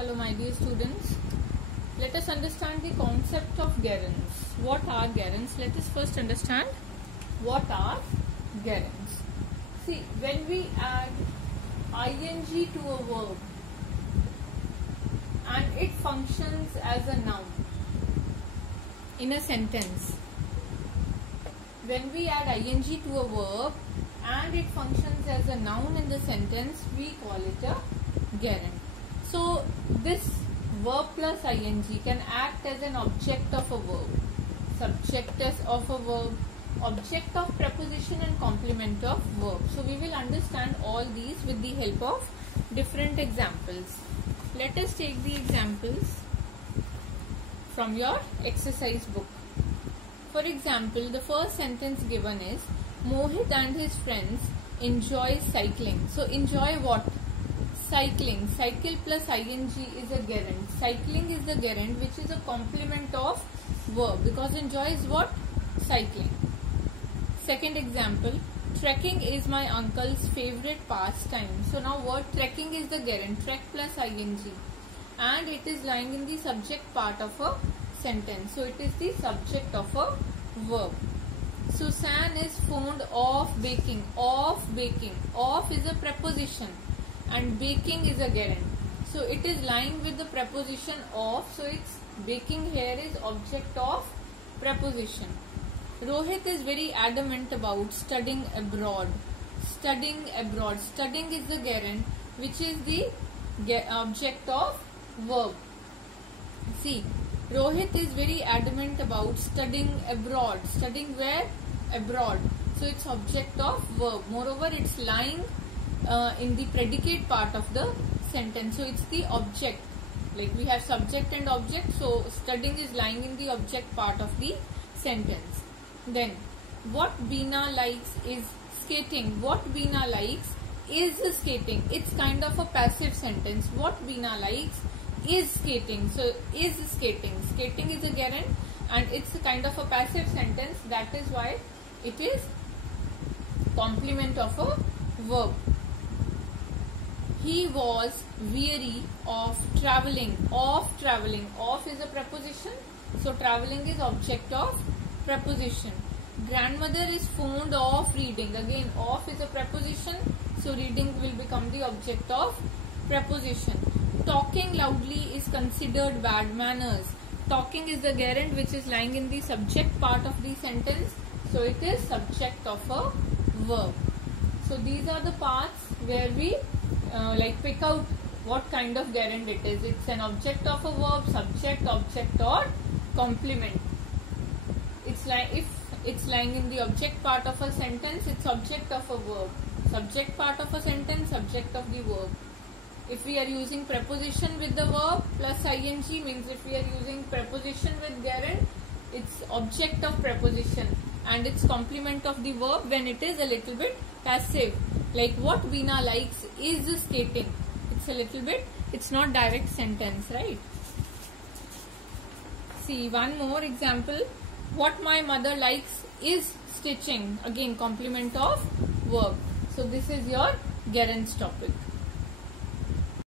Hello my dear students, let us understand the concept of gerunds. What are gerunds? Let us first understand what are gerunds. See, when we add ing to a verb and it functions as a noun in a sentence, when we add ing to a verb and it functions as a noun in the sentence, we call it a gerund. So this verb plus ing can act as an object of a verb, subject of a verb, object of preposition and complement of verb. So we will understand all these with the help of different examples. Let us take the examples from your exercise book. For example, the first sentence given is Mohit and his friends enjoy cycling. So enjoy what? Cycling. Cycle plus ing is a gerund. Cycling is the gerund which is a complement of verb because enjoy is what? Cycling. Second example, trekking is my uncle's favorite pastime. So now word trekking is the gerund, trek plus ing, and it is lying in the subject part of a sentence. So it is the subject of a verb. Susan is fond of baking. Of baking. Of is a preposition and baking is a gerund. So it is lying with the preposition of. So its baking here is object of preposition. Rohit is very adamant about studying abroad. Studying abroad. Studying is the gerund which is the object of verb. See, Rohit is very adamant about studying abroad. Studying where? Abroad. So it's object of verb. Moreover, it's lying in the predicate part of the sentence. So it's the object. Like we have subject and object. So studying is lying in the object part of the sentence. Then what Beena likes is skating. What Beena likes is skating. It's kind of a passive sentence. What Beena likes is skating. So is skating. Skating is a gerund and it's a kind of a passive sentence. That is why it is complement of a verb. He was weary of traveling. Of traveling. Of is a preposition. So traveling is object of preposition. Grandmother is fond of reading. Again, of is a preposition. So reading will become the object of preposition. Talking loudly is considered bad manners. Talking is the gerund which is lying in the subject part of the sentence. So it is subject of a verb. So these are the parts where we pick out what kind of gerund it is. It's an object of a verb, subject, object or complement. It's like if it's lying in the object part of a sentence, it's object of a verb. Subject part of a sentence, subject of the verb. If we are using preposition with the verb plus ing means if we are using preposition with gerund, it's object of preposition and it's complement of the verb when it is a little bit passive. Like what Beena likes is skating. It's a little bit, it's not direct sentence, right? See one more example. What my mother likes is stitching. Again complement of verb. So this is your gerunds topic.